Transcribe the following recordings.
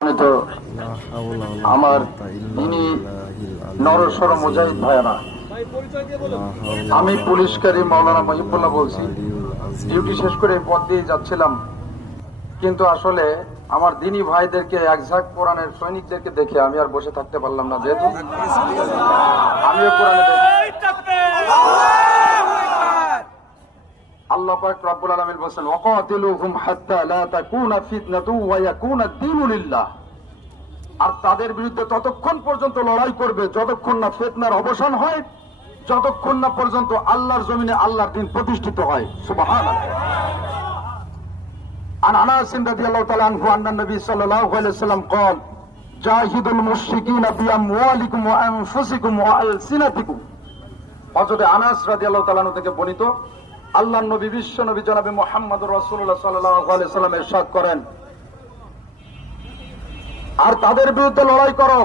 তো আমার তিনি নরসর মুজাহিদ ভাইয়েরা, আমি পুলিশকারী মাওলানা মহিবুল্লাহ বলছি। ডিউটি শেষ করে পথ দিয়ে যাচ্ছিলাম, কিন্তু আসলে আমার দিনী ভাইদেরকে একঝাক কোরআনের সৈনিকদেরকে দেখে আমি আর বসে থাকতে পারলাম না, যেহেতু আমিও কোরআনে আল্লাহ পাক রব্বুল আলামিন বলেন ওয়াকাতিলুহুম হাত্তা লা তাকুনা ফিতনাতু ওয়া ইয়াকুনা আদ-দীনু লিল্লাহ। আর তাদের বিরুদ্ধে ততক্ষণ পর্যন্ত লড়াই করবে যতক্ষণ না ফিতনার অবসান হয়, যতক্ষণ না পর্যন্ত আল্লাহর জমিনে আল্লাহর দ্বীন প্রতিষ্ঠিত হয়। সুবহানাল্লাহ। আন আনাস রাদিয়াল্লাহু তাআলা আনহু আন্না নবী সাল্লাল্লাহু আলাইহি ওয়াসাল্লাম قال জাহিদুল মুশরিকিনা বিআমওয়ালিকুম ওয়া আনফুসিকুম ওয়া আলসিনাতিকুম। হযরত আনাস রাদিয়াল্লাহু তাআলা আনহু থেকে বর্ণিত, আল্লাহর নবী বিশ্ব নবী জনাবে মুহাম্মদুর রাসূলুল্লাহ সাল্লাল্লাহু আলাইহি ওয়াসাল্লাম ইরশাদ করেন, আর তাদের বিরুদ্ধে লড়াই করো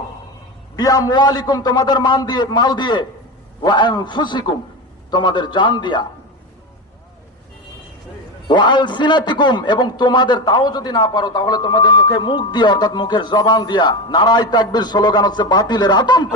বিআমওয়ালিকুম, তোমাদের মাল দিয়ে, ওয়া আনফুসিকুম, তোমাদের জান দিয়া, ওয়া আলসিনাতিকুম, এবং তোমাদের তাও যদি না পারো তাহলে তোমাদের মুখ দিয়ে, অর্থাৎ মুখের জবান দিয়া নারায়ে তাকবীর স্লোগান হচ্ছে বাতিলের আতঙ্ক।